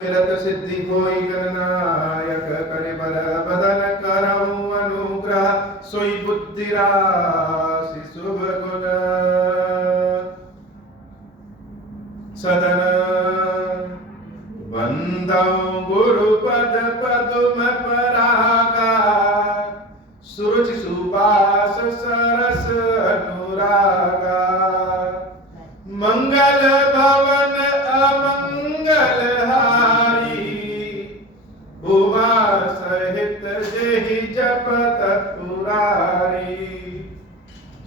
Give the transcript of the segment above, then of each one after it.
विरत सिद्धि होई गणनायक करे बल बदन करहु अनुग्रह सोई बुद्धि राशि शुभ गुण सदन बंदौ गुरुपद पदुम परागा सुरुचि सुबास सरस अनुरागा मंगल भवन अमंगल हारी उमा सहित जेहि जपत पुरारी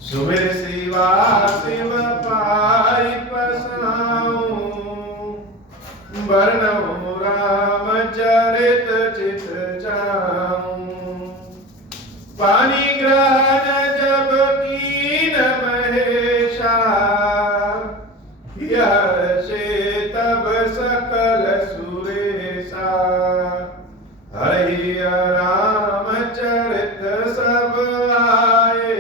सुमिर शिवा शिव पाई पसाऊं वर्णौ राम चरित चित जाऊं पानी ग्रहण जब कीन महेशा यशे तब सकल सुरेशा हरि राम चरित सब आए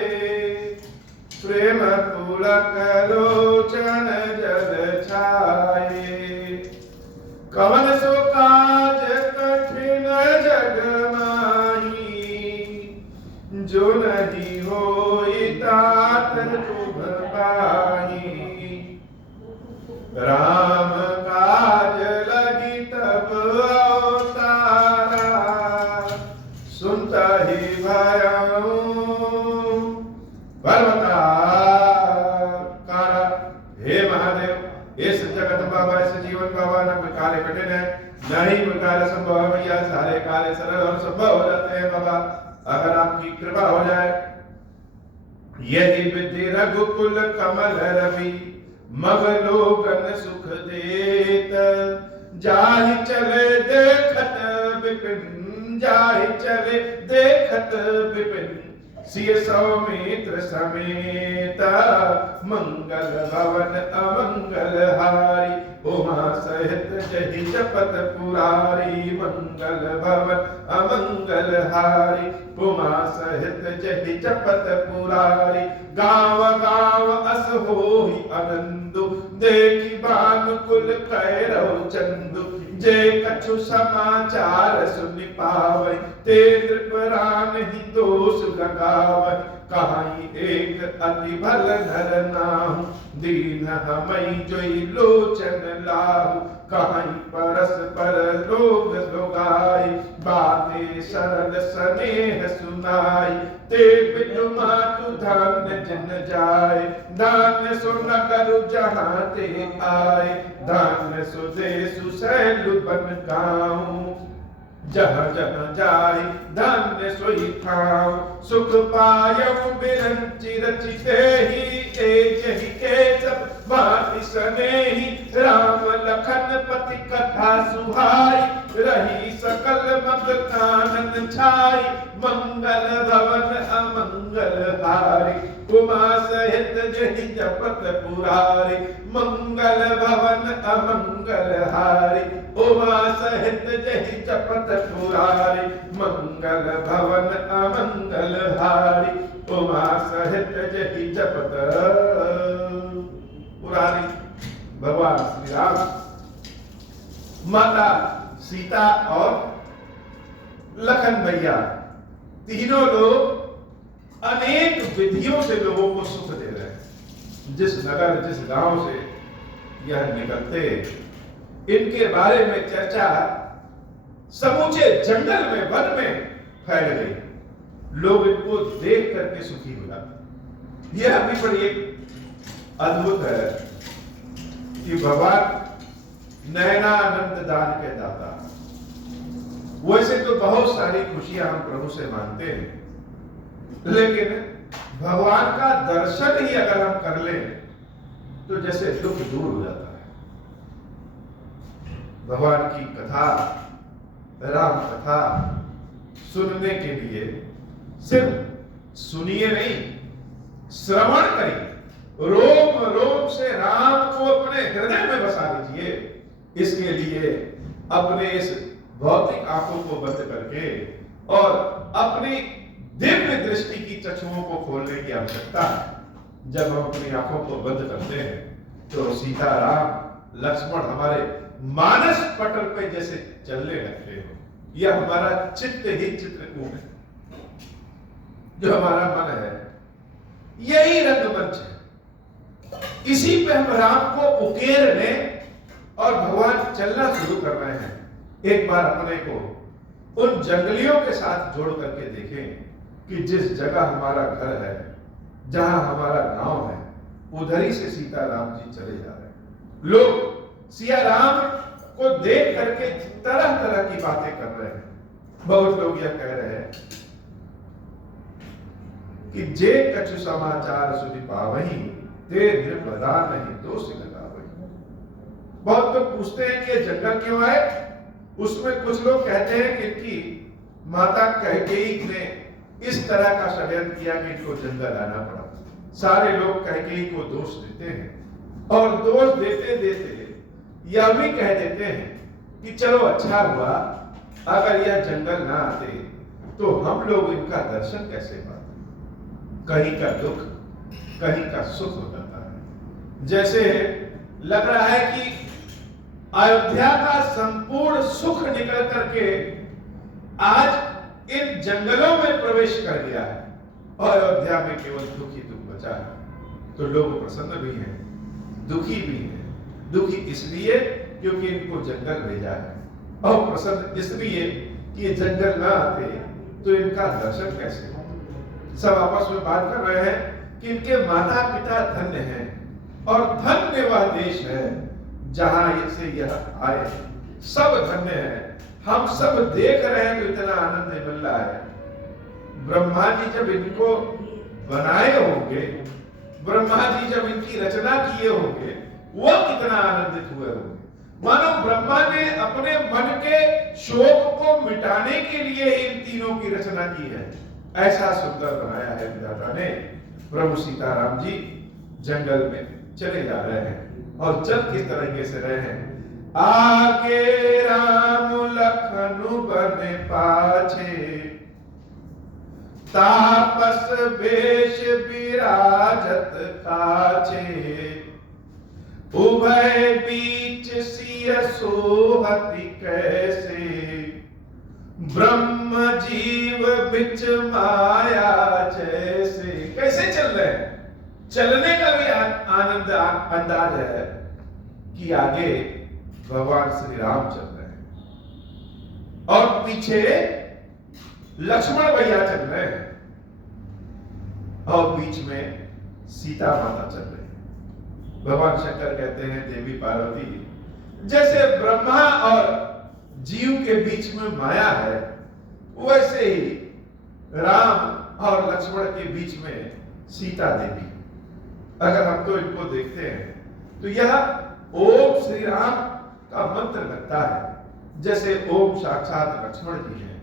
प्रेम पुलक लोचन जल छाए कवन सो काज कठिन जग माही जो नहीं होई तात तुम पाही राम काज लगी तब अवतारा सुनता ही भयऊ पर्वताकारा। हे महादेव इस जगत बाबा इस जीवन बाबा न कोई कार्य कठिन है न ही कोई कार्य संभव है भैया सारे कार्य सरल और संभव हो जाते हैं बाबा अगर आपकी कृपा हो जाए। यदि विधि रघुकुल कमल रवि मग लोगन सुख देत जाहि चले देखत विपिन जाहि चले देखत विपिन सिय सौमित्र समेत मंगल भवन अमंगल हारी उमा सहित जहि जपत पुरारी मंगल भवन अमंगल हारी उमा सहित जहि जपत पुरारी गाव गाव अस होहि आनंदु देखि भानुकुल कैरव चंदु जे कछु समाचार सुनि पावै ते नृपरान ही दोष लगावै कहाई एक अति भल नर नाहु दीन हमई जोई लोचन लाहु कहाई परस पर लोग लोगाई बातें सरल स्नेह सुनाई ते बिनु मातु धन्य जन जाय दान सो न करु जहाँ ते आए दान सो दे सुसैलु बन गाऊं जहाँ जहाँ जाय धन्य सोई ठाऊं सुख पायऊ बिरंचि रचिते ही जहि के सब भांति स्नेही राम लखन पति कथा सुहाई रही सकल मग कानन छाई मंगल भवन अमंगल हारी उमा सहित जहि जपत पुरारी मंगल भवन अमंगल हारी उमा सहित जहि जपत पुरारी मंगल भवन अमंगल हारी उमा सहित जहि जपत पुरारी। भगवान श्री राम माता सीता और लखन भैया तीनों लोग अनेक विधियों से लोगों को सुख दे रहे हैं। जिस नगर जिस गांव से यह निकलते इनके बारे में चर्चा समूचे जंगल में वन में फैल गई। लोग इनको देख करके सुखी हो जाते। यह अभी बड़ी एक अद्भुत है कि भगवान नयनानंद दान के दाता। वैसे तो बहुत सारी खुशियां हम प्रभु से मांगते हैं, लेकिन भगवान का दर्शन ही अगर हम कर लें तो जैसे दुख दूर हो जाता है। भगवान की कथा, राम कथा सुनने के लिए सिर्फ सुनिए नहीं, श्रवण करिए, रोम रोम से राम को अपने हृदय में बसा लीजिए। इसके लिए अपने इस भौतिक आंखों को बंद करके और अपनी दिव्य दृष्टि की चक्षुओं को खोलने की आवश्यकता है। जब हम अपनी आंखों को बंद करते हैं तो सीता, राम, लक्ष्मण हमारे मानस पटल पे जैसे चलने लगते हो। यह हमारा चित्त ही चित्रकूट है, जो हमारा मन है, यही रंगमंच है। इसी पे हम राम को उकेरने और भगवान चलना शुरू कर रहे हैं। एक बार अपने को उन जंगलियों के साथ जोड़ करके देखें कि जिस जगह हमारा घर है, जहां हमारा गांव है, उधर ही से सीता राम जी चले जा रहे हैं। लोग सिया राम को देख करके तरह तरह की बातें कर रहे हैं। बहुत लोग यह कह रहे हैं कि जे कछु समाचार सुनि पावहीं ते नृपदा नहीं दोष लगावहीं। बहुत लोग पूछते हैं कि जंगल क्यों आए। उसमें कुछ लोग कहते हैं कि इनकी माता कैकेयी ने इस तरह का षड्यंत्र किया कि इनको जंगल आना पड़ा। सारे लोग कैकेयी को दोष देते हैं और दोष देते देते यह भी कह देते हैं कि चलो अच्छा हुआ, अगर यह जंगल ना आते तो हम लोग इनका दर्शन कैसे पाते। कहीं का दुख कहीं का सुख हो जाता है। जैसे लग रहा है कि अयोध्या का संपूर्ण सुख निकल करके आज इन जंगलों में प्रवेश कर गया है और अयोध्या में केवल दुख ही दुख बचा है। तो लोग प्रसन्न भी हैं, दुखी भी हैं। दुखी इसलिए क्योंकि इनको जंगल भेजा है, और प्रसन्न इसलिए कि ये जंगल ना आते तो इनका दर्शन कैसे हो। सब आपस में बात कर रहे हैं कि इनके माता पिता धन्य हैं और धन्य वह देश है जहां से यह आए। सब धन्य है, हम सब देख रहे हैं तो इतना आनंद मिल रहा है। ब्रह्मा जी जब इनको बनाए होंगे, ब्रह्मा जी जब इनकी रचना किए होंगे, वह कितना आनंदित हुए होंगे। मानो ब्रह्मा ने अपने मन के शोक को मिटाने के लिए इन तीनों की रचना की है। ऐसा सुंदर बनाया है विधाता ने। प्रभु सीताराम जी जंगल में चले जा रहे हैं और चल किस तरीके से रहे हैं। आगे राम लखनु बने पाछे, तापस वेश विराजत काछे, उभय बीच सिय सोहति कैसे, ब्रह्म जीव बिच माया जैसे। कैसे चल रहे हैं। चलने का भी आनंद अंदाज है कि आगे भगवान श्री राम चल रहे हैं और पीछे लक्ष्मण भैया चल रहे हैं और बीच में सीता माता चल रही है। भगवान शंकर कहते हैं देवी पार्वती जैसे ब्रह्मा और जीव के बीच में माया है, वैसे ही राम और लक्ष्मण के बीच में सीता देवी। अगर हम तो इनको देखते हैं तो यह ओम श्री राम का मंत्र लगता है। जैसे ओम साक्षात लक्ष्मण जी हैं,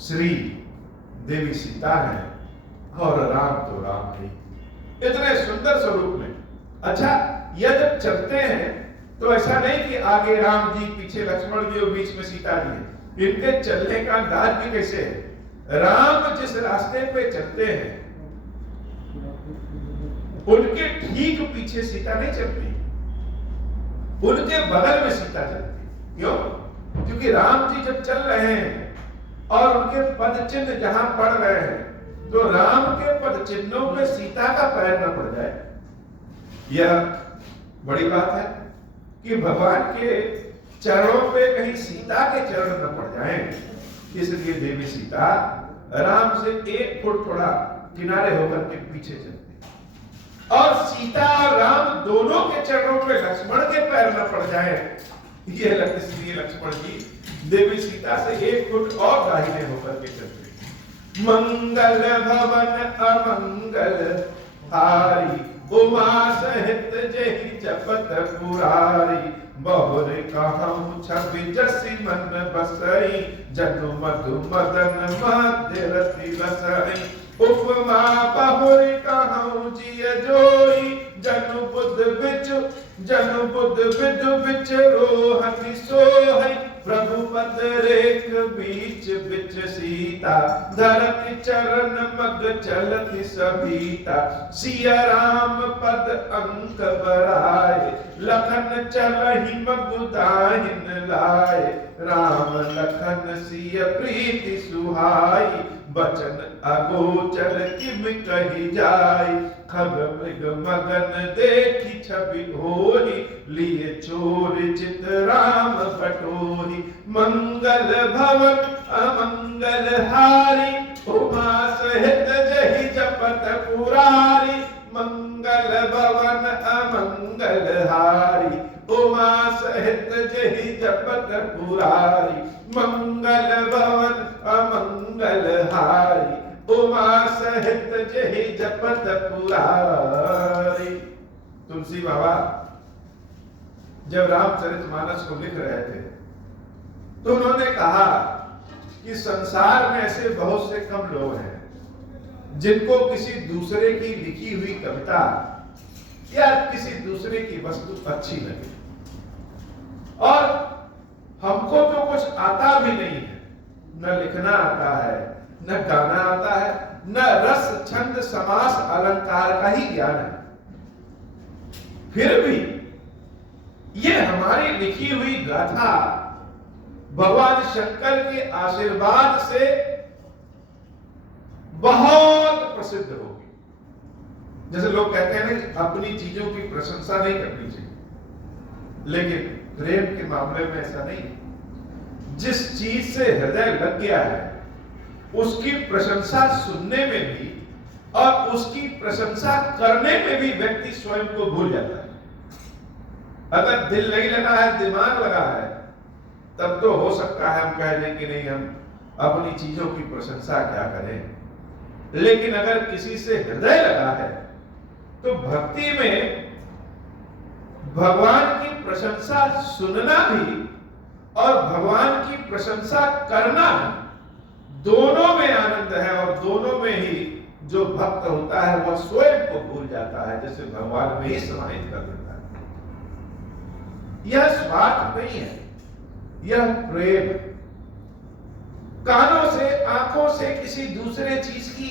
श्री देवी सीता है और राम तो राम है। इतने सुंदर स्वरूप में। अच्छा, यह जब चलते हैं तो ऐसा नहीं कि आगे राम जी पीछे लक्ष्मण जी और बीच में सीता जी है। इनके चलने का अंदाज भी कैसे है। राम जिस रास्ते पे चलते हैं उनके ठीक पीछे सीता नहीं चलती, उनके बगल में सीता चलती। क्यों? क्योंकि राम जी जब चल रहे हैं और उनके पद चिन्ह जहां पड़ रहे हैं तो राम के पद चिन्हों पे सीता का पैर न पड़ जाए। यह बड़ी बात है कि भगवान के चरणों पे कहीं सीता के चरण न पड़ जाएं। इसलिए देवी सीता राम से 1 फुट थोड़ा किनारे होकर के पीछे चलती और सीता और राम दोनों के चरणों पे लक्ष्मण के पैर न पड़ जाए। इसलिए लक्ष्मण जी देवी सीता से 1 फुट और दाहिने होकर के चलते। मंगल भवन अमंगल हारी, उमा सहित जहि जपत पुरारी, बहुर कहूं छवि जसि मन बसई, जनु मधु मदन मध्य रति लसई, उपमा बहुर कहूं जिय जोई, जनु बुद्ध विदु बिच रोहति सोहई, प्रभु पद रेख बीच बिच सीता, धरती चरण मग चलति सभीता। सिया राम पद अंक बराए, लखन चलहि मगुदाहिन लाए। राम लखन सिय प्रीति सुहाई, बचन अगोचर किम कही जाय। खग मृग मगन देखी छवि होरी, लिए चोर चित राम बटोरी। मंगल भवन अमंगल हारी, उमा सहित जहि जपत पुरारी। मंगल भवन अमंगल हारी, उमा सहित जहि जपत पुरारी। मंगल भवन अमंगल हारी, उमा सहित जहि जपत पुरारी। तुलसी बाबा जब रामचरितमानस को लिख रहे थे तो उन्होंने कहा कि संसार में ऐसे बहुत से कम लोग हैं जिनको किसी दूसरे की लिखी हुई कविता या किसी दूसरे की वस्तु अच्छी लगे, और हमको तो कुछ आता भी नहीं है, न लिखना आता है, न गाना आता है, न रस छंद समास अलंकार का ही ज्ञान है। फिर भी ये हमारी लिखी हुई गाथा भगवान शंकर के आशीर्वाद से बहुत प्रसिद्ध होगी। जैसे लोग कहते हैं ना कि अपनी चीजों की प्रशंसा नहीं करनी चाहिए, लेकिन प्रेम के मामले में ऐसा नहीं है। जिस चीज से हृदय लग गया है उसकी प्रशंसा सुनने में भी और उसकी प्रशंसा करने में भी व्यक्ति स्वयं को भूल जाता है। अगर दिल नहीं लगा है, दिमाग लगा है, तब तो हो सकता है हम कह दें कि नहीं, हम अपनी चीजों की प्रशंसा क्या करें। लेकिन अगर किसी से हृदय लगा है तो भक्ति में भगवान की प्रशंसा सुनना भी और भगवान की प्रशंसा करना दोनों में आनंद है, और दोनों में ही जो भक्त होता है वह स्वयं को भूल जाता है, जैसे भगवान में ही समाहित कर देता है। यह स्वार्थ नहीं है, यह प्रेम। कानों से, आंखों से किसी दूसरे चीज की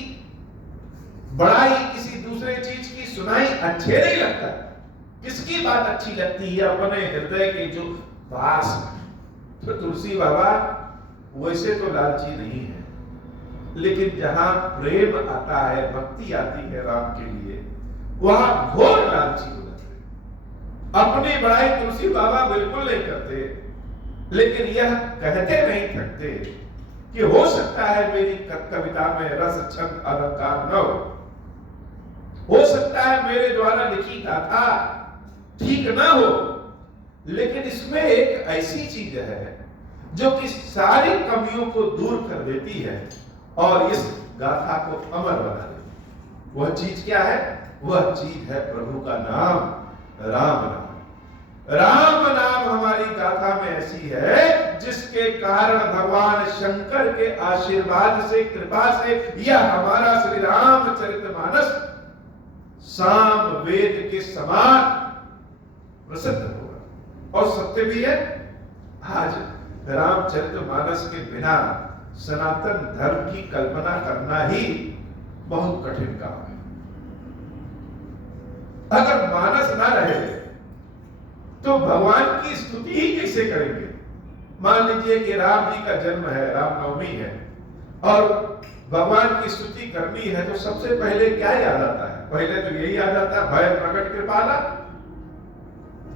बड़ाई, किसी दूसरे चीज की सुनाई अच्छे नहीं लगता। किसकी बात अच्छी लगती है? अपने हृदय के जो पास। तो तुलसी बाबा वैसे तो लालची नहीं है, लेकिन जहां प्रेम आता है, भक्ति आती है राम के लिए, वहां घोर लालची हो जाते हैं। अपनी बड़ाई तुलसी बाबा बिल्कुल नहीं करते, लेकिन यह कहते नहीं थकते कि हो सकता है मेरी कविता में रस छंद अलंकार न हो सकता है मेरे द्वारा लिखी गाथा ठीक ना हो, लेकिन इसमें एक ऐसी चीज है जो कि सारी कमियों को दूर कर देती है और इस गाथा को अमर बना देती है। वह चीज क्या है? वह चीज है प्रभु का नाम, राम नाम। राम नाम हमारी गाथा में ऐसी है जिसके कारण भगवान शंकर के आशीर्वाद से, कृपा से यह हमारा श्री रामचरितमानस साम वेद के समान प्रसिद्ध होगा। और सत्य भी है, आज रामचरितमानस के बिना सनातन धर्म की कल्पना करना ही बहुत कठिन काम है। अगर मानस ना रहे तो भगवान की स्तुति ही कैसे करेंगे? मान लीजिए कि राम जी का जन्म है, रामनवमी है, और भगवान की स्तुति करनी है तो सबसे पहले क्या याद आता है? पहले तो यही याद आता है, भय प्रकट कृपाला।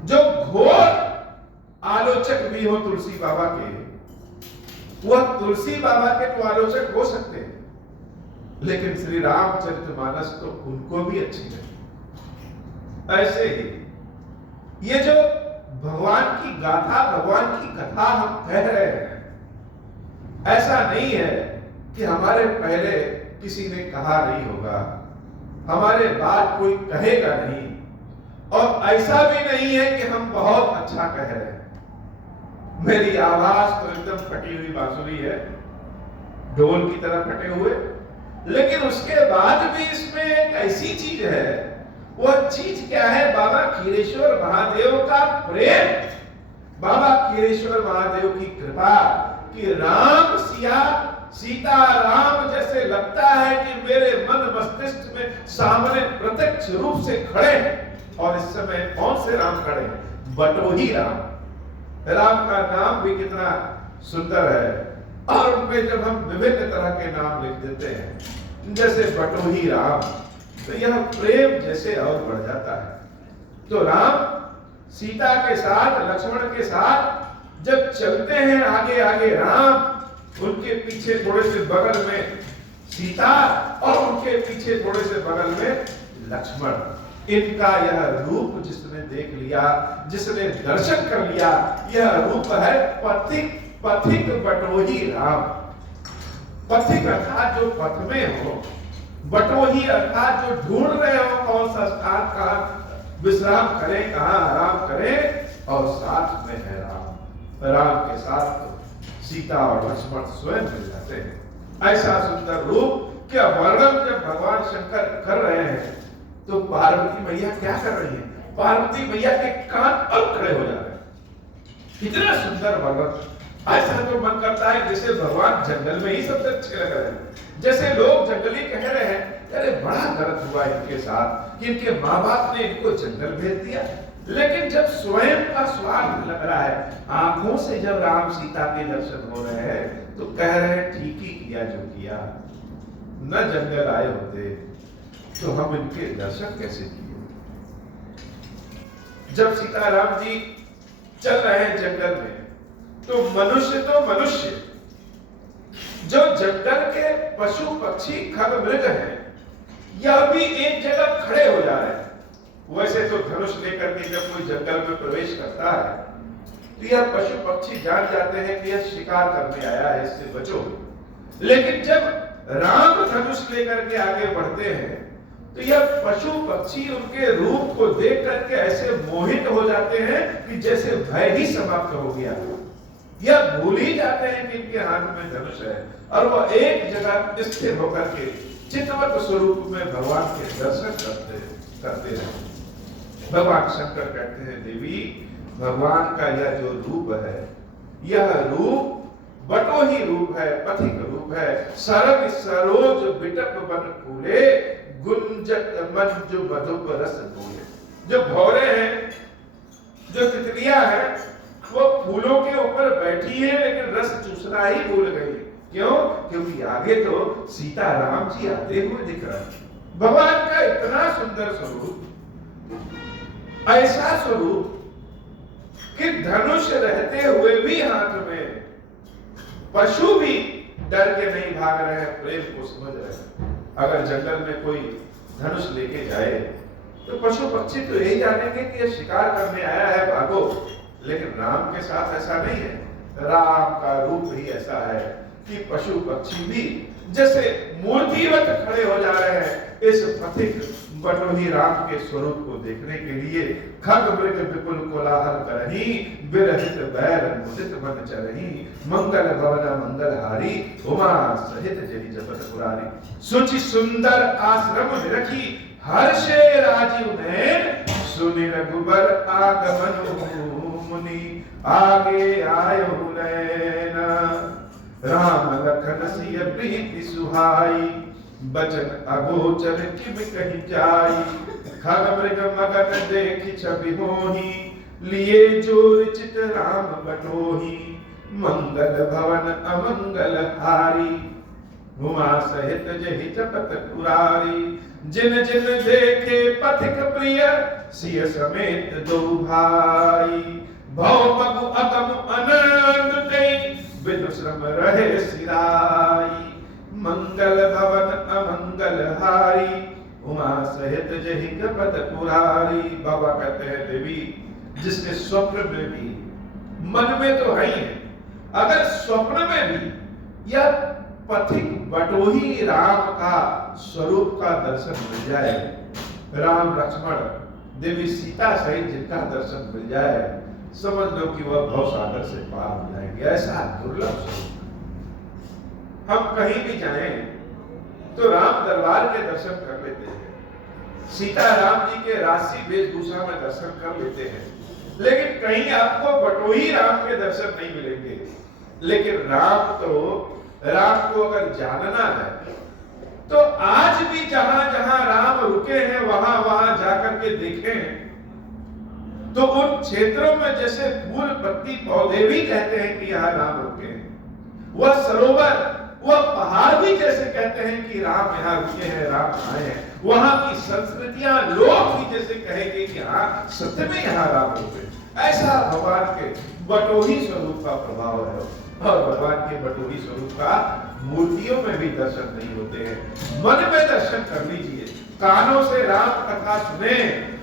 जो घोर आलोचक भी हो तुलसी बाबा के, वह तुलसी बाबा के तो आलोचक हो सकते हैं, लेकिन श्री रामचरितमानस तो उनको भी अच्छी लगी। ऐसे ही ये जो भगवान की गाथा, भगवान की कथा हम कह रहे हैं, ऐसा नहीं है कि हमारे पहले किसी ने कहा नहीं होगा, हमारे बाद कोई कहेगा नहीं, और ऐसा भी नहीं है कि हम बहुत अच्छा कह रहे हैं। मेरी आवाज तो एकदम फटी हुई बांसुरी है, ढोल की तरह फटे हुए, लेकिन उसके बाद भी इसमें एक ऐसी चीज है। वह चीज क्या है? बाबा खीरेश्वर महादेव का प्रेम, बाबा खीरेश्वर महादेव की कृपा, कि राम सिया सीता राम जैसे लगता है कि मेरे मन मस्तिष्क में सामने प्रत्यक्ष रूप से खड़े हैं। और इस समय कौन से राम खड़े हैं? बटोही राम। राम का नाम भी कितना सुंदर है। और उनमें जब हम विभिन्न तरह के नाम लिख देते हैं जैसे बटोही राम, तो यह प्रेम जैसे और बढ़ जाता है। तो राम सीता के साथ, लक्ष्मण के साथ जब चलते हैं आगे आगे राम, उनके पीछे थोड़े से बगल में सीता और उनके पीछे थोड़े से बगल में लक्ष्मण। इनका यह रूप जिसने देख लिया, जिसने दर्शन कर लिया, यह रूप है पथिक। पथिक बटोही राम। पथिक अर्थात जो पथ में हो, बटोही अर्थात जो ढूंढ रहे हो कौन सा स्थान, कहां विश्राम करें, कहां आराम करें, और साथ में है राम। राम के साथ सीता और लक्ष्मण स्वयं मिल जाते हैं। ऐसा सुंदर रूप क्या वर्णन जब भगवान शंकर कर रहे हैं तो पार्वती मैया क्या कर रही है? पार्वती मैया के कान अब खड़े हो जा रहे हैं। इतना सुंदर वर्णन। ऐसा तो मन करता है जैसे भगवान जंगल में ही सबसे अच्छे लग रहे हैं। जैसे लोग जंगली कह रहे हैं, अरे बड़ा गलत हुआ इनके साथ कि इनके माँ बाप ने इनको जंगल भेज दिया। लेकिन जब स्वयं का स्वार्थ लग रहा है, आंखों से जब राम सीता के दर्शन हो रहे हैं तो कह रहे हैं ठीक ही किया जो किया। न जंगल आए होते तो हम इनके दर्शन कैसे किए। जब सीता राम जी चल रहे हैं जंगल में तो मनुष्य जो जंगल के पशु पक्षी खग मृग हैं, यह भी एक जगह खड़े हो जा रहे हैं। वैसे तो धनुष लेकर के जब कोई जंगल में प्रवेश करता है तो यह पशु पक्षी जान जाते हैं कि यह शिकार करने आया है, इससे बचो। लेकिन जब राम धनुष लेकर के आगे बढ़ते हैं तो यह पशु पक्षी उनके रूप को देख करके ऐसे मोहित हो जाते हैं कि जैसे भय ही समाप्त हो गया। यह भूल ही जाते हैं कि इनके हाथ में धनुष है और वह एक जगह स्थिर होकर के चित्तवत स्वरूप में भगवान के दर्शन करते हैं। भगवान शंकर कहते हैं, देवी भगवान का यह जो रूप है, यह रूप बटोही रूप है, पथिक रूप है। सरल सरोज बिटप बन फूले, गुंजत मन जो मधुप रस भूले। जो भौरे हैं, जो तितलियां हैं, वो फूलों के ऊपर बैठी है लेकिन रस चूसना ही भूल गई। क्यों? क्योंकि आगे तो सीता राम जी आते हुए दिख रहे हैं। भगवान का इतना सुंदर स्वरूप, ऐसा स्वरूप कि धनुष रहते हुए भी हाथ में, पशु भी डर के नहीं भाग रहे हैं, प्रेम को समझ रहे हैं। अगर जंगल में कोई धनुष लेके जाए तो पशु पक्षी तो यही जानेंगे कि यह शिकार करने आया है, भागो। लेकिन राम के साथ ऐसा नहीं है। राम का रूप ही ऐसा है कि पशु पक्षी भी जैसे मूर्तिवत खड़े हो जा रहे हैं। इस पथिक बटोही राम के स्वरूप को देखने के लिए खग मृग विपुल कोलाहल करही, विरहित बैर मुदित मन चरही, मंगल भवन मंगलहारी, उमा सहित जहि जपत पुरारी। सुचि सुंदर आश्रम निरखी, हर्षे राजीव नैन, सुनि रघुबर आगमन मुनि, आगे आयो नैना। राम लखन सिय प्रीति सुहाई, बचन अगोचर किम कहि जाई। खग मृग मगन देखि छवि मोहि, लिए जोर चित राम बटोही, मंगल भवन अमंगल हारी, उमा सहित जहि जपत पुरारी। जिन जिन देखे पथिक प्रिय, सिय समेत दो भाई, भव मगु अगम अनंत दई, बिनु श्रम रहे सिराई। मंगल भवन अमंगल हारी, उमा सहित जहि जपत पुरारी। बाबा कहते हैं, देवी जिसके स्वप्न में भी, मन में तो है ही है, अगर स्वप्न में भी यह पथिक बटोही राम का स्वरूप का दर्शन मिल जाए, राम लक्ष्मण देवी सीता सहित जिनका दर्शन मिल जाए, समझ लो कि वह भव सागर से पार हो जाएंगे। ऐसा दुर्लभ स्वरूप। हम कहीं भी जाएं तो राम दरबार के दर्शन कर लेते हैं, सीता राम जी के राशि वेशभूषा में दर्शन कर लेते हैं, लेकिन कहीं आपको बटोही राम के दर्शन नहीं मिलेंगे। लेकिन राम को अगर जानना है तो आज भी जहां जहां राम रुके हैं वहां वहां जाकर के देखें तो उन क्षेत्रों में जैसे फूल पत्ती पौधे भी कहते हैं कि यहाँ राम रुके हैं, वह सरोवर वह पहाड़ भी जैसे कहते हैं कि राम यहाँ रुके हैं, राम आए हैं। वहां की संस्कृतियां लोग भी जैसे कहेंगे कि हाँ सत्य में यहाँ राम रुके। ऐसा भगवान के बटोही स्वरूप का प्रभाव है। और भगवान के बटोही स्वरूप का मूर्तियों में भी दर्शन नहीं होते हैं। मन में दर्शन कर लीजिए, कानों से राम कथा सुने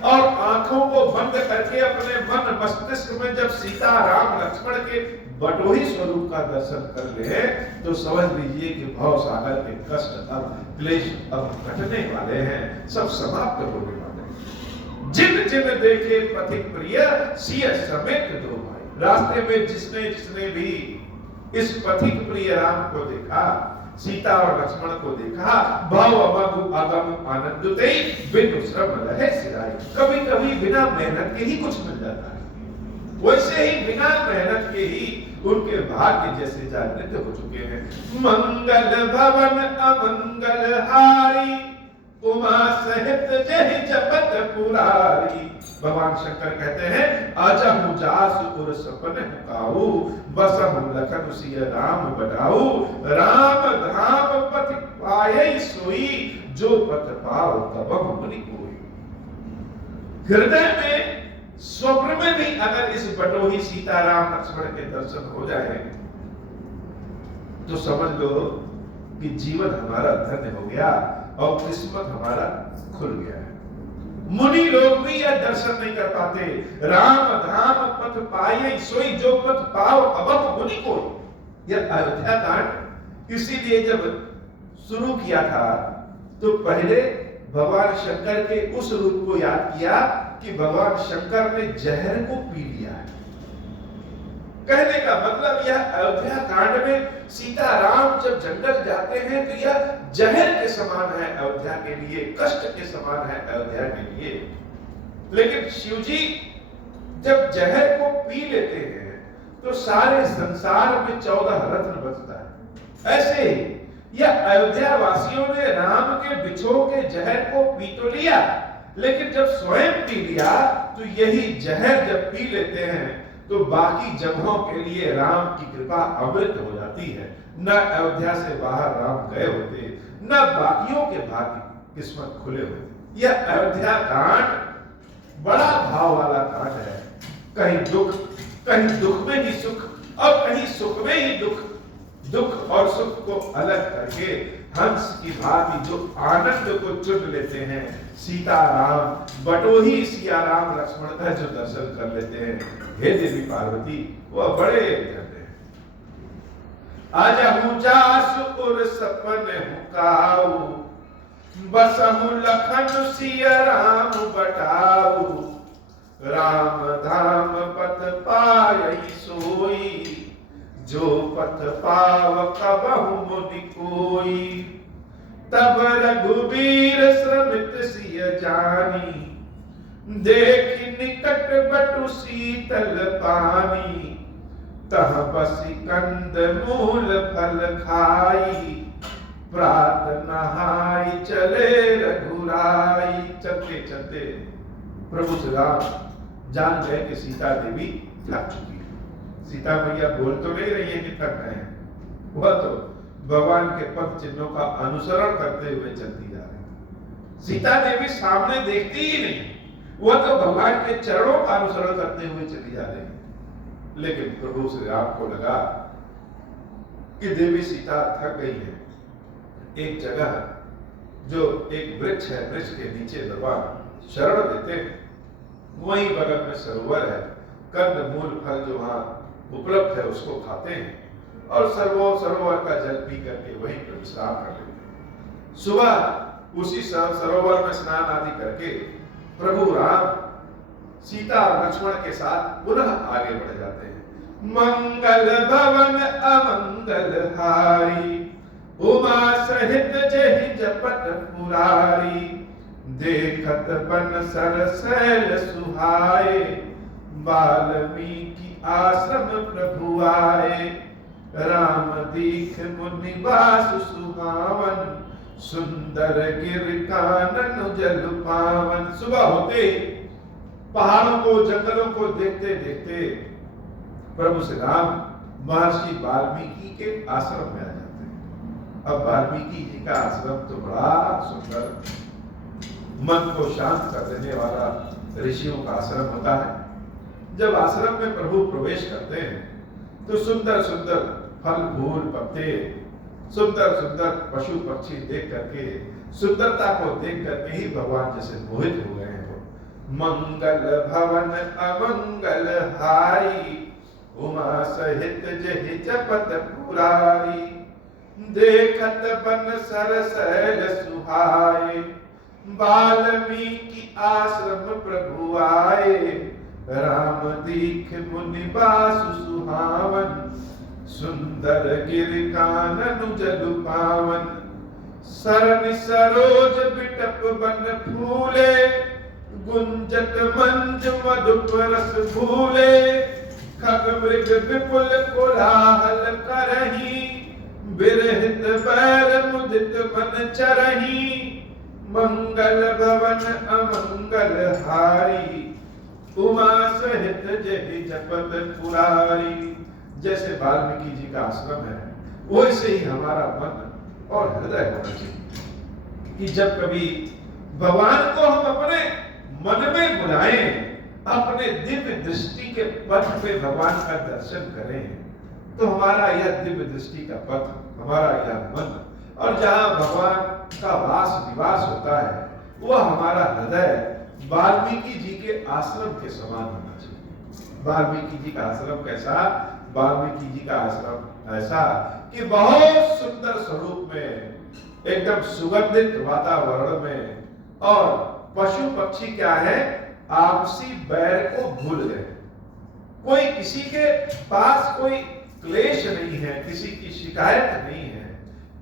और आंखों को बंद करके अपने मन मस्तिष्क में जब सीता राम लक्ष्मण के बटोही स्वरूप का दर्शन कर ले तो समझ लीजिए कि भव सागर के कष्ट अब क्लेश अब घटने वाले हैं, सब समाप्त होने वाले हैं। जिन जिन देखे पथिक प्रिय सिय समेत दो भाई। रास्ते में जिसने भी इस पथिक प्रिय राम को देखा, सीता और लक्ष्मण को देखा, भव अमग अगम आनंदते बिनु श्रम रहे सिराई। कभी कभी बिना मेहनत के ही कुछ मिल जाता है, वैसे ही बिना मेहनत के ही उनके भाग्य जैसे जागृत हो चुके हैं। मंगल भवन अमंगल हारी उमा सहित जहि जपत पुरारी। भगवान शंकर कहते हैं अजहु जास उर सपन काऊ बसहु लखन सिय राम बटाऊ। राम धाम पथ पाए सोई जो पथ पाओ तब मुनि कोई। हृदय में स्वप्न में भी अगर इस बटोही सीताराम लक्ष्मण के दर्शन हो जाए तो समझ लो कि जीवन हमारा धन्य हो गया और किस्मत हमारा खुल गया है। मुनि लोग भी यह दर्शन नहीं कर पाते। राम धाम पथ पाए सोई जो पथ पाओ अब मुनि कोई। यह अयोध्या कांड इसीलिए जब शुरू किया था तो पहले भगवान शंकर के उस रूप को याद किया कि भगवान शंकर ने जहर को पी लिया है। कहने का मतलब यह अयोध्या कांड में सीता राम जब जंगल जाते हैं तो यह जहर के समान है अयोध्या के लिए, कष्ट के समान है अयोध्या के लिए। लेकिन शिव जी जब जहर को पी लेते हैं तो सारे संसार में 14 रत्न बचता है। ऐसे ही यह अयोध्या वासियों ने राम के बिछो के जहर को पी तो लिया, लेकिन जब स्वयं पी लिया तो यही जहर जब पी लेते हैं तो बाकी जगहों के लिए राम की कृपा अमृत हो जाती है। न अयोध्या से बाहर राम गए होते, न बाकियों के भाग्य किस्मत खुले होते। यह अयोध्या कांड बड़ा भाव वाला कांड है। कहीं दुख में ही सुख और कहीं सुख में ही दुख। दुख और सुख को अलग करके हंस की भांति जो आनंद को चुन लेते हैं, सीता राम बटोही सिया राम लक्ष्मण का जो दर्शन कर लेते हैं, हे देवी पार्वती वह बड़े कहते हैं। आजहु जास उर सपन हुकाऊ बसहु लखन सिया राम बटाऊ। राम धाम पथ पाई सोई जो पथ पाव कबहु मुनि कोई। तब रघुबीर श्रमित सिय जानी देख निकट बटु शीतल पानी। तह बसी कंद मूल फल खाई प्रात नहाई चले रघुराई। चलते चलते प्रभु श्री राम जान गए कि सीता देवी थक चुकी है। सीता मैया बोल तो नहीं रही है कि थक गए हैं, वह तो भगवान के पद चिन्हों का अनुसरण करते हुए चलती जा रही। सीता देवी सामने देखती ही नहीं, वह तो भगवान के चरणों का अनुसरण करते हुए चली जा रही है। लेकिन प्रभु श्री राम को लगा कि देवी सीता थक गई है। एक जगह जो एक वृक्ष है, वृक्ष के नीचे भगवान शरण देते हैं, वहीं बगल में सरोवर है। कंद मूल फल जो वहां उपलब्ध है उसको खाते हैं और सरोवर का जल पी करके वहीं पर विश्राम कर लेते हैं। सुबह उसी सरोवर में स्नान आदि करके प्रभु राम सीता और लक्ष्मण के साथ पुनः आगे बढ़ जाते हैं। मंगल भवन अमंगल हारी उमा सहित जहि जपत पुरारी। देखत बन सरसैल सुहाए वाल्मीकि आश्रम प्रभु आए। राम दीख मुनि वासु सुहावन, सुंदर गिर कानन जल पावन। सुबह होते पहाड़ों को, जंगलों को देखते देखते प्रभु श्री राम महर्षि वाल्मीकि के आश्रम में आ जाते हैं। अब वाल्मीकि जी का आश्रम तो बड़ा सुंदर, मन को शांत कर देने वाला ऋषियों का आश्रम होता है। जब आश्रम में प्रभु प्रवेश करते हैं तो सुंदर सुंदर फल फूल पत्ते, सुंदर सुंदर पशु पक्षी देख करके, सुंदरता को देख करके ही भगवान जैसे मोहित हो गए हैं। मंगल भवन अमंगल हारी, उमा सहित जहि जपत पुरारी, देखत बन सरसैल सुहाए, वाल्मीकि आश्रम प्रभु आए, राम दीख मुनि वासु सुहावन, सुंदर गिर कानन जल पावन, सरन सरोज बिटप बन फूले, गुंजत मंज मधुप रस फूले, खग मृग विपुल कोलाहल करही, बिरहित बैर मुदित मन चरही, मंगल भवन अमंगल हारी, उमा सहित जहि जपत पुरारी। जैसे वाल्मीकि जी का आश्रम है, वैसे ही हमारा मन और हृदय होना चाहिए कि जब कभी भगवान को हम अपने मन में बुलाएं, अपने दिव्य दृष्टि के पथ पे भगवान का दर्शन करें, तो हमारा यह दिव्य दृष्टि का पथ, हमारा यह मन, और जहां भगवान का वास निवास होता है, वह हमारा हृदय वाल्मीकि जी के आश्रम के समान होना चाहिए। वाल्मीकि जी का आश्रम कैसा? वाल्मीकि जी का आश्रम ऐसा कि बहुत सुंदर स्वरूप में, एकदम सुगंधित वातावरण में, और पशु पक्षी क्या है, आपसी बैर को भूल गए। कोई किसी के पास कोई क्लेश नहीं है, किसी की शिकायत नहीं है,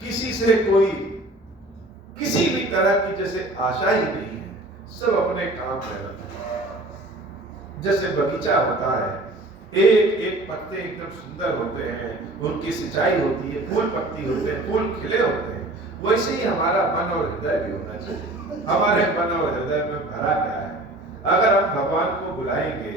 किसी से कोई किसी भी तरह की जैसे आशा ही नहीं है, सब अपने काम में रहते हैं। जैसे बगीचा होता है, एक एक पत्ते एकदम सुंदर होते हैं, उनकी सिंचाई होती है, फूल पत्ती होते हैं, फूल खिले होते हैं, वैसे ही हमारा मन और हृदय भी होना चाहिए। हमारे मन और हृदय में भरा क्या है? अगर हम भगवान को बुलाएंगे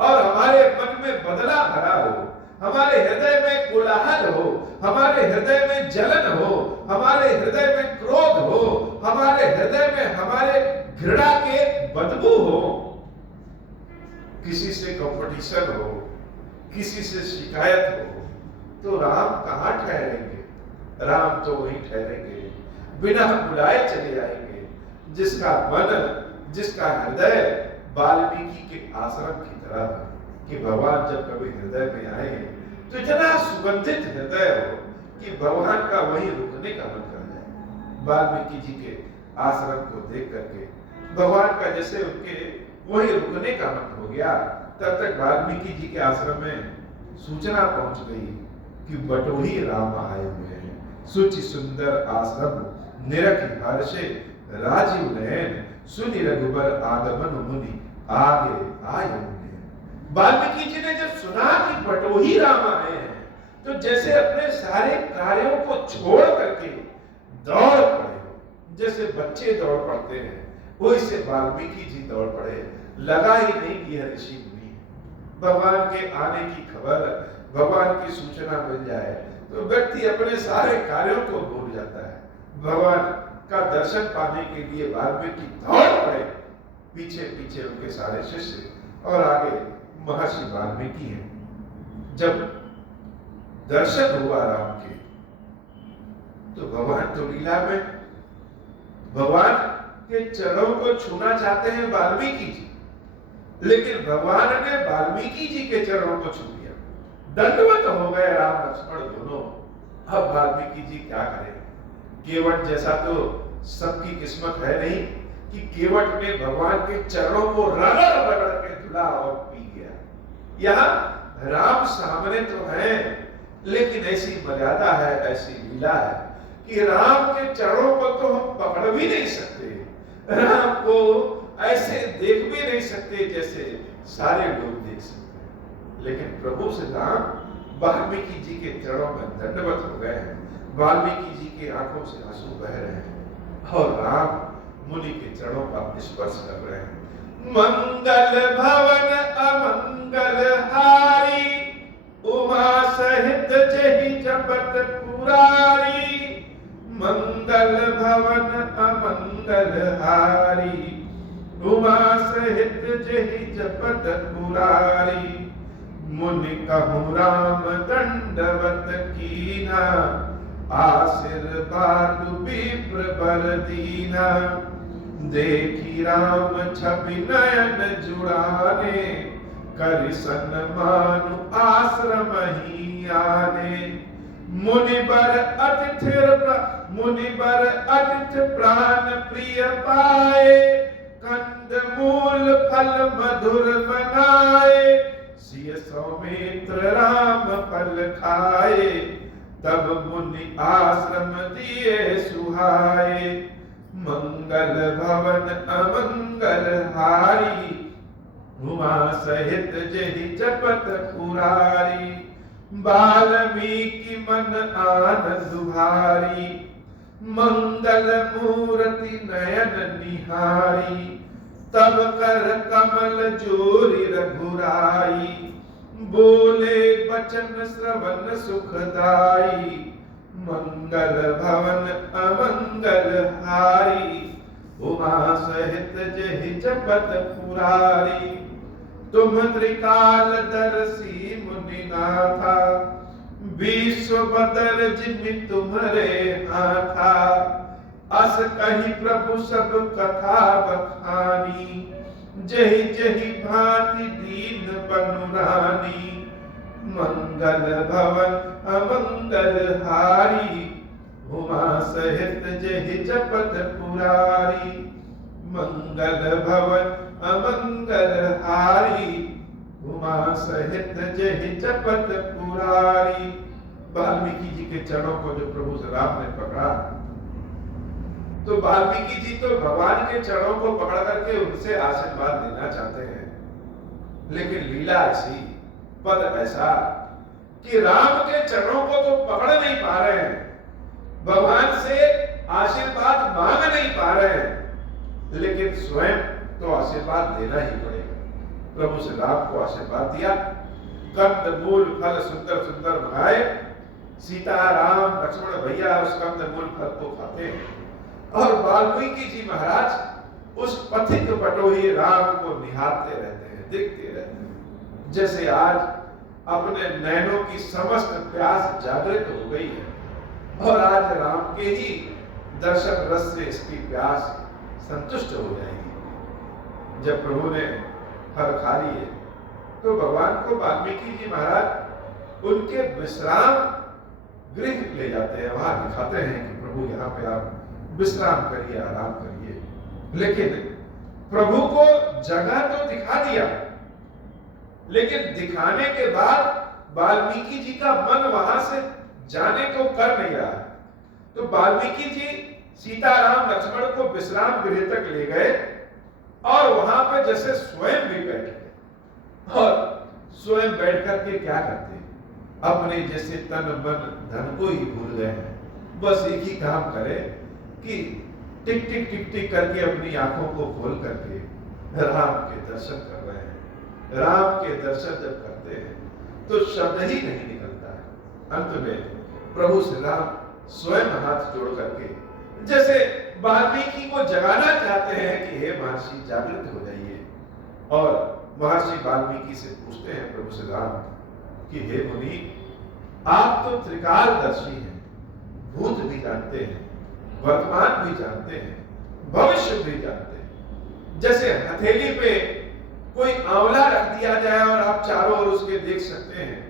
और हमारे मन में बदला भरा हो, हमारे हृदय में कोलाहल हो, हमारे हृदय में जलन हो, हमारे हृदय में क्रोध हो, हमारे हृदय में हमारे घृणा के बदबू हो, किसी से कंपटीशन हो, किसी से शिकायत हो, तो राम कहां ठहरेंगे? राम तो वहीं ठहरेंगे, बिना बुलाए चले आएंगे। जिसका मन, जिसका हृदय वाल्मीकि के आश्रम की तरह कि भगवान जब कभी हृदय में आए तो इतना सुगंधित हृदय हो कि भगवान का वहीं रुकने का मन कर जाए। वाल्मीकि जी के आश्रम को देख करके भगवान का जैसे उनके वहीं रुकने का मन हो गया, तब तक वाल्मीकि जी के आश्रम में सूचना पहुंच गई कि बटोही राम आए हुए हैं। सुचि सुंदर आश्रम निरखि हर्षे, राजीव नयन सुनि रघुबर आगमन मुनि आगे आए। वाल्मीकि जी ने जब सुना कि बटोही राम आए हैं, तो जैसे अपने सारे कार्यों को छोड़ करके दौड़ पड़े, जैसे बच्चे दौड़ पड़ते हैं, वैसे वाल्मीकि जी दौड़ पड़े। लगा ही नहीं कि यह ऋषि मुनि है। भगवान के आने की खबर, भगवान की सूचना मिल जाए तो व्यक्ति अपने सारे कार्यों को भूल जाता है। भगवान का दर्शन पाने के लिए वाल्मीकि दौड़ पड़े, पीछे पीछे उनके सारे शिष्य, और आगे महर्षि वाल्मीकि हैं। जब दर्शन हुआ राम के, तो भगवान तो लीला में, भगवान के चरणों को छूना चाहते हैं वाल्मीकि जी, लेकिन भगवान ने वाल्मीकि जी के चरणों को छू लिया। दंडवत हो गए राम लक्ष्मण दोनों। अब वाल्मीकि जी क्या करें? केवट जैसा तो सबकी किस्मत है नहीं कि केवट ने भगवान के चरणों को रगड़ रगड़ के धुला और पी गया। यहाँ राम सामने तो हैं, लेकिन ऐसी मर्यादा है, ऐसी लीला है कि राम के चरणों को तो हम पकड़ भी नहीं सकते, राम को ऐसे देख भी नहीं सकते जैसे सारे लोग देख सकते हैं। लेकिन प्रभु श्री राम वाल्मीकि जी के चरणों में दंडवत हो गए हैं। वाल्मीकि जी की आंखों से आंसू बह रहे हैं और राम मुनि के चरणों का स्पर्श कर रहे हैं। मंगल भवन अमंगल हारी, उमा सहित जहि जपत पुरारी। मंगल भवन अमंगल हारी, उमा सहित जहि जपत पुरारी। मुनि कहु राम दंडवत कीना, आशीर्वाद विप्र बर दीना। देखी राम छवि नयन जुड़ाने, करि सन्मानु आश्रम ही आने। मुनिबर अतिथि प्राण प्रिय पाए, कंद मूल फल मधुर बनाए। सिय सौमित्र राम फल खाए, तब मुनि आश्रम दिए सुहाए। मंगल भवन अमंगल हारी, उमा सहित जहि जपत पुरारी। वाल्मीकि मन आनंद भारी, मंगल मूर्ति नयन निहारी। तब कर कमल जोरि रघुराई, बोले बचन श्रवण सुखदाई। मंगल भवन अमंगल हारी, उमा सहित जहि जपत पुरारी। तुम त्रिकाल दर्शी मुनि नाथा, विश्व बदल जिमि तुम्हरे हाथा। अस कहि प्रभु सब कथा बखानी, जहि जहि भांति दीन बनु रानी। मंगल भवन अमंगल हारी, उमा सहित जहि जपत पुरारी। मंगल भवन अमंगल हारी, उमा सहित जहि जपत पुरारी। वाल्मीकि जी के चरणों को जो प्रभु राम ने पकड़ा, तो वाल्मीकि जी तो भगवान के चरणों को पकड़ करके उनसे आशीर्वाद लेना चाहते हैं, लेकिन लीला ऐसी, पद ऐसा कि राम के चरणों को तो पकड़ नहीं पा रहे हैं, भगवान से आशीर्वाद मांग नहीं पा रहे हैं, लेकिन स्वयं तो आशीर्वाद देना ही पड़ेगा। प्रभु श्री राम को आशीर्वाद दिया, कंद मूल फल सुंदर सुंदर बनाए। सीता राम लक्ष्मण भैया उस कंद मूल फल को खाते हैं और वाल्मीकि जी महाराज उस पथिक बटोही राम को निहारते रहते हैं, देखते रहते हैं। जैसे आज अपने नैनों की समस्त प्यास जागृत हो गई है और आज राम के ही दर्शन रस से इसकी प्यास संतुष्ट हो जाएगी। जब प्रभु ने फल खा लिए तो भगवान को वाल्मीकि जी महाराज उनके विश्राम गृह ले जाते हैं, वहां दिखाते हैं कि प्रभु यहाँ पे आप विश्राम करिए, आराम करिए। लेकिन प्रभु को जगह तो दिखा दिया, लेकिन दिखाने के बाद वाल्मीकि जी का मन वहां से जाने को कर नहीं रहा। तो वाल्मीकि जी सीताराम लक्ष्मण को विश्राम गृह तक ले गए और वहां पे जैसे स्वयं भी बैठ गए और स्वयं बैठ करके क्या करते, अपने जैसे तन मन धन को ही भूल गए हैं। बस एक ही काम करे कि टिक टिक टिक टिक करके अपनी आंखों को खोल करके राम के दर्शन कर रहे हैं। राम के दर्शन जब करते हैं तो शब्द ही नहीं निकलता है। अंत में प्रभु श्री राम स्वयं हाथ जोड़ करके जैसे वाल्मीकि को जगाना चाहते हैं कि हे महर्षि जागृत हो जाइए, और महर्षि वाल्मीकि से पूछते हैं प्रभु श्री राम कि हे मुनि, आप तो त्रिकालदर्शी हैं, भूत भी जानते हैं, वर्तमान भी जानते हैं, भविष्य भी जानते हैं। जैसे हथेली पे कोई आंवला रख दिया जाए और आप चारों ओर उसके देख सकते हैं,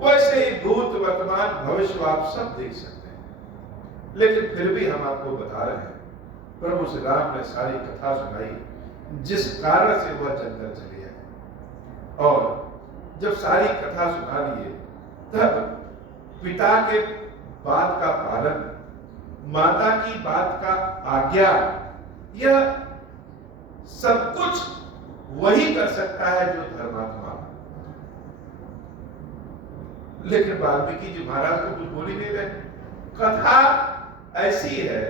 वैसे ही भूत वर्तमान भविष्य आप सब देख सकते हैं। लेकिन फिर भी हम आपको बता रहे हैं, प्रभु श्री राम ने सारी कथा सुनाई जिस कारण से वह जंगल चले आए। और जब सारी कथा सुना लिए तब पिता के बात का पालन, माता की बात का आज्ञा, यह सब कुछ वही कर सकता है जो धर्मात्मा। लेकिन वाल्मीकि जी महाराज तो कुछ बोल ही नहीं रहे। कथा ऐसी है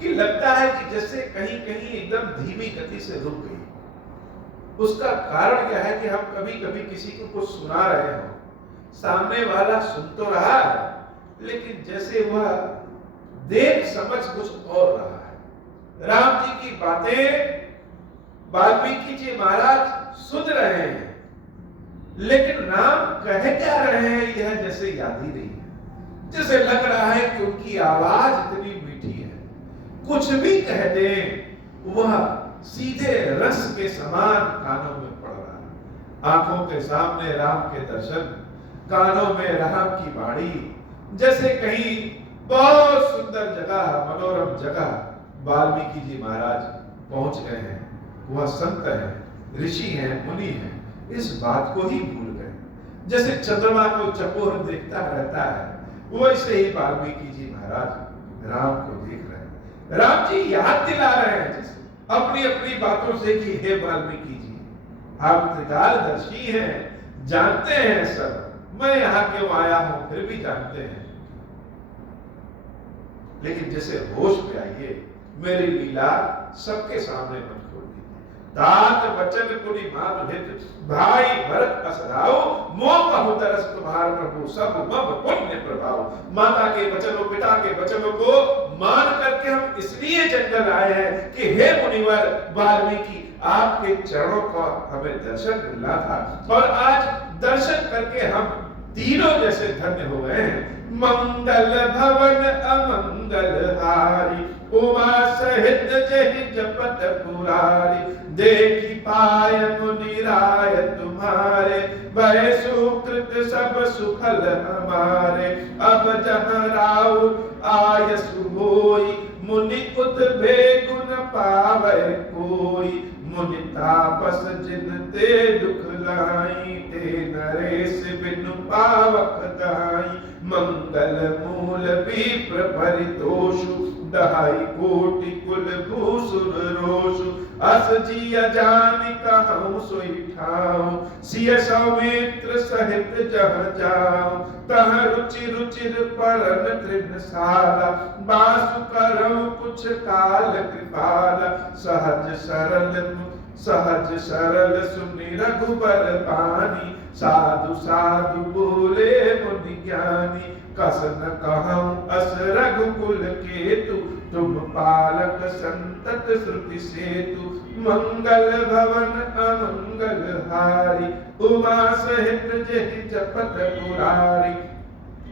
कि लगता है कि जैसे कहीं कहीं एकदम धीमी गति से रुक गई। उसका कारण क्या है कि हम कभी कभी किसी को कुछ सुना रहे हो, सामने वाला सुन तो रहा है लेकिन जैसे वह देख समझ कुछ और रहा है। राम जी की बातें वाल्मीकि जी महाराज सुन रहे हैं लेकिन राम कह क्या रहे हैं यह जैसे याद ही नहीं है। जैसे लग रहा है कि उनकी आवाज इतनी मीठी है, कुछ भी कह दें वह सीधे रस के समान कानों में पड़ रहा है। आंखों के सामने राम के दर्शन, कानों में राम की वाणी, जैसे कहीं बहुत सुंदर जगह, मनोरम जगह वाल्मीकि जी महाराज पहुंच गए हैं। वह संत है, ऋषि हैं, मुनि हैं, इस बात को ही भूल गए। जैसे चंद्रमा को चकोर देखता रहता है वैसे ही वाल्मीकि जी महाराज राम को देख रहे हैं। राम जी याद दिला रहे हैं जैसे अपनी अपनी बातों से कि हे वाल्मीकि जी, आप त्रिकालदर्शी हैं, जानते हैं सब, मैं यहां क्यों आया हूं फिर भी जानते हैं, लेकिन जैसे होश में आइए, मेरी लीला सबके सामने मत खोल दीजिए। तात वचन कुनि मात हित, भाई भरत असराओ, मोह कहु तरस तुम्हार प्रभु, सब मम पुण्य प्रभाव। माता के वचनों, पिता के वचनों को मान करके हम इसलिए जंगल आए हैं कि हे मुनिवर वाल्मीकि, आपके चरणों का हमें दर्शन मिलना था और आज दर्शन करके हम तीनों जैसे धन्य हो गए हैं। मंगल भवन अमंगल हारी, उमा सहित जहि जपत पुरारी, देखी पाय मुनि राय तुम्हारे, भय सुकृत सब सुखल हमारे। अब जहाँ राउ आयसु होई, मुनि उतभे गुण पावै कोई। मुनि तापस जिन ते दुख लाई, ते नरेश बिनु पावक दाई। मंगल मूल विप्र परितोषु, दहाई कोटि कुल भूसुर रोषु। अस जिया जानि कहूँ सोई ठाऊं, सिय सौमित्र सहित जह जाऊं। तह रुचि रुचिर परन तृणशाला, बासु करऊं कुछ काल कृपाला। सहज सरल सुनि रघुबर पानी, साधु साधु बोले मुनि ज्ञानी। कस न कहूं अस रघुकुल केतु, तुम पालक संतत श्रुति सेतु। मंगल भवन अमंगल हारी, उमा सहित जहि जपत पुरारी।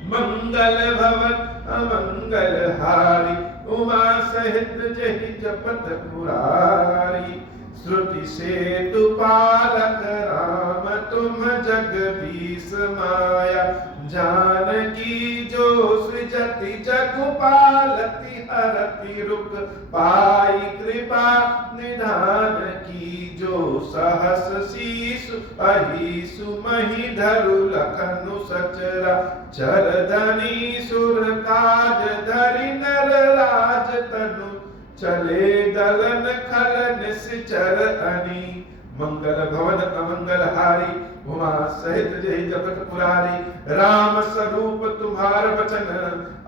मंगल भवन अमंगल हारी, उमा सहित जहि जपत पुरारी। श्रुति सेतु पालक राम, तुम जगदीश माया। जानकी जो सृजति जगु पालती, हरति रुक पाई कृपा निधान की। जो सहस शीस अहिसु मही धरु लखनु सचरा। चरधनी सुर काज धरि नर राज तनु, चले दलन खल निश्चर अनी। मंगल भवन अमंगल हारी, उमा सहित जहि जपत पुरारी। राम स्वरूप तुम्हार वचन,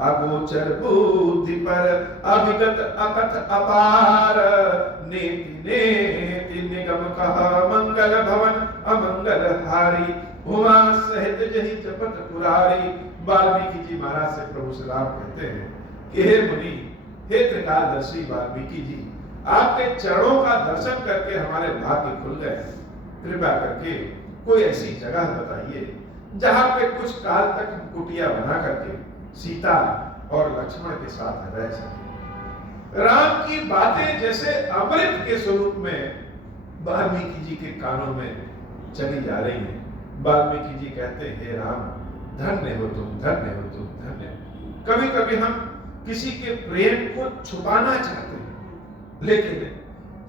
अगोचर बुद्धि पर अभिगत अकथ अपार। नेति नेति निगम कहा, मंगल भवन अमंगल हारी, उमा सहित जहि जपत पुरारी। वाल्मीकि जी महाराज से प्रभु श्री राम कहते हैं कि हे मुनि, हे त्रिकालदर्शी वाल्मीकि जी, आपके चरणों का दर्शन करके हमारे भाग्य खुल गए। कृपा करके कोई ऐसी जगह बताइए जहां पे कुछ काल तक हम कुटिया बना करके सीता और लक्ष्मण के साथ रह सके। राम की बातें जैसे अमृत के स्वरूप में वाल्मीकि जी के कानों में चली जा रही हैं। वाल्मीकि जी कहते हैं, हे राम, धन्य हो तुम, धन्य हो तुम, धन्य। कभी कभी हम किसी के प्रेम को छुपाना चाहते हैं, लेकिन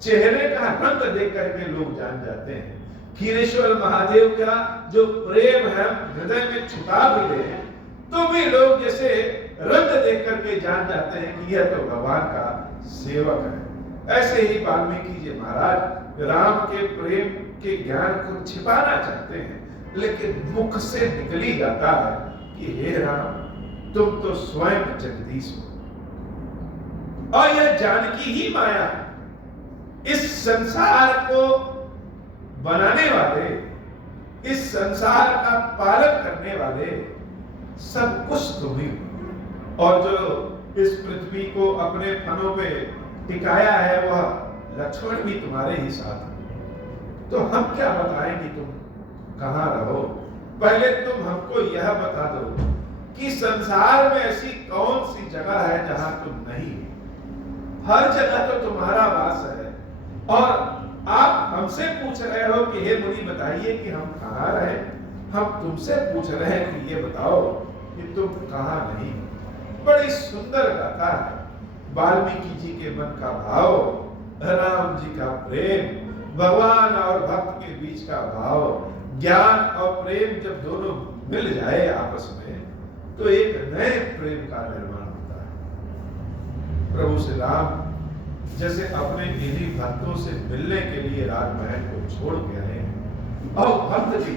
चेहरे का रंग देख करके लोग जान जाते हैं। खीरेश्वर महादेव का जो प्रेम है हृदय में छुपा भी दे तो भी लोग जैसे रंग देख करके जान जाते हैं कि यह तो भगवान का सेवक है। ऐसे ही वाल्मीकि जी महाराज राम के प्रेम के ज्ञान को छिपाना चाहते हैं, लेकिन मुख से निकल ही जाता है कि हे राम, तुम तो स्वयं जगदीश हो। और यह जानकी ही माया है। इस संसार को बनाने वाले, इस संसार का पालन करने वाले सब कुछ तुम ही हो। और जो इस पृथ्वी को अपने फनों पे टिकाया है वह लक्ष्मण भी तुम्हारे ही साथ है। तो हम क्या बताएं कि तुम कहां रहो? पहले तुम हमको यह बता दो कि संसार में ऐसी कौन सी जगह है जहां तुम नहीं हो। हर जगह तो तुम्हारा वास है और आप हमसे पूछ रहे हो कि हे मुनि बताइए कि हम कहां रहे। हम तुमसे पूछ रहे हैं कि ये बताओ कि तुम कहां नहीं हो। बड़ी सुंदर गाथा है। वाल्मीकि जी के मन का भाव, राम जी का प्रेम, भगवान और भक्त के बीच का भाव, ज्ञान और प्रेम जब दोनों मिल जाए आपस में तो एक नए प्रेम का निर्माण होता है। प्रभु श्री राम जैसे अपने इन्हीं भक्तों से मिलने के लिए राजमहल को छोड़ के आए और भक्त भी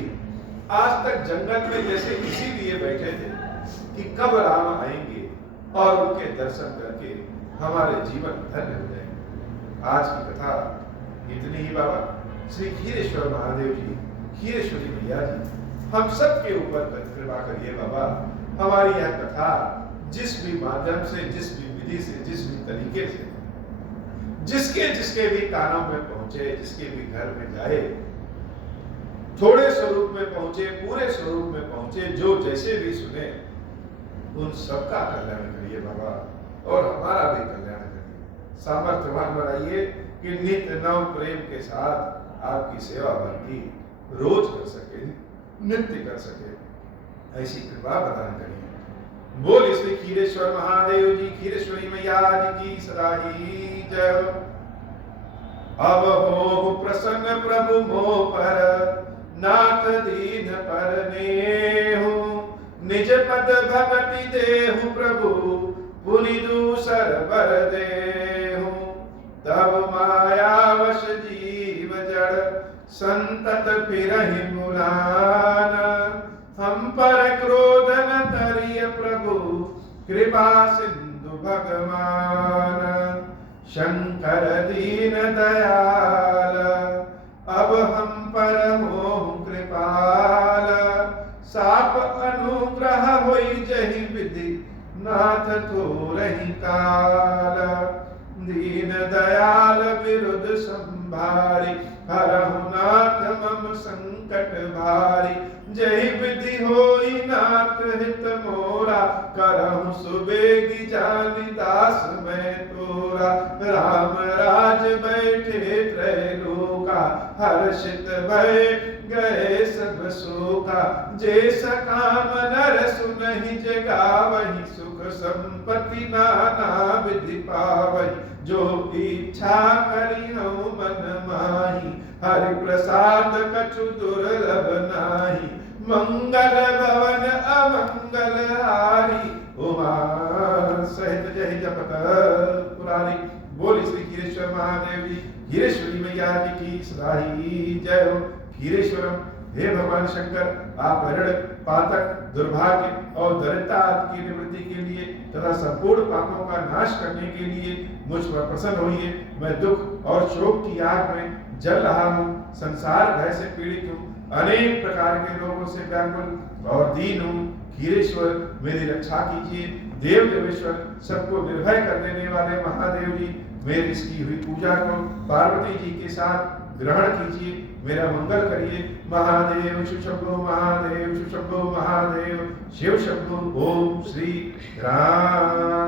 आज तक जंगल में जैसे इसीलिए बैठे थे कि कब राम आएंगे और उनके दर्शन करके हमारे जीवन धन्य हो जाएंगे। आज की कथा इतनी ही। बाबा श्री खीरेश्वर महादेव जी, खीरेश्वरी मैया जी, हम सब के ऊपर कृपा करिए बाबा। हमारी यह कथा जिस भी माध्यम से, जिस भी विधि से, जिस भी तरीके से, जिसके भी कानों में पहुंचे, जिसके भी घर में जाए, थोड़े स्वरूप में पहुंचे, पूरे स्वरूप में पहुंचे, जो जैसे भी सुने, उन सबका कल्याण करिए बाबा और हमारा भी कल्याण करिए। सामर्थ्यवान बनाइए कि नित्य नव प्रेम के साथ आपकी सेवा भक्ति रोज कर सके, नित्य कर सके, ऐसी कृपा प्रदान करिए। बोल श्री खीरेश्वर महादेव जी, खीरेश्वरी मैया जी की सदा ही जय। अब हो प्रसन्न प्रभु मोह पर, नाथ दीन पर नेहु, निज पद भगति देहु प्रभु, पुनि दूसर बर देहु। तब मायावश जीव जड़, संतत फिरहि बुलाना, हम पर क्रोध न करिय प्रभु, कृपा सिंधु भगवान। शंकर दीन दयाल, अब हम पर मोह कृपाल, साप अनुग्रह होई जहि विधि, नाथ थोरहि काल। दीन दयाल विरुद्ध संभारी, हरहु नाथ मम संकट भारी। जहि विधि होई नाथ हित मोरा, करहु सुबेगी जानि दास मैं तोरा। राम राज बैठे त्रैलोका, हर्षित भय गए सब शोका। जे सकाम नर सुनहि जगावहि, सुख संपत्ति नाना विधि पावहि। जो इच्छा करिहु मन माही, हरि प्रसाद कछु दुर्लभ नाही। मंगल भवन अमंगल हारी, उमा सहित जय जपत पुरारी। बोल श्री खीरेश्वर महादेव जी, खीरेश्वरी मैया जी की सदा ही जय हो। खीरेश्वरम, हे भगवान शंकर, आप ऋण, पातक, दुर्भाग्य और दरिद्रता की निवृत्ति के लिए तथा संपूर्ण पापों का नाश करने के लिए मुझ पर प्रसन्न होइए। मैं दुख और शोक की आग में जल रहा हूँ, संसार भय से पीड़ित हूँ, अनेक प्रकार के रोगों से व्याकुल और दीन हूँ। खीरेश्वर, मेरी रक्षा कीजिए। देव देवेश्वर, सबको निर्भय कर देने वाले महादेव जी, मेरी इसकी हुई पूजा को पार्वती जी के साथ ग्रहण कीजिए, मेरा मंगल करिए। महादेव शिवशंभो, महादेव शिवशंभो, महादेव शिव शंभो। ओम श्री राम।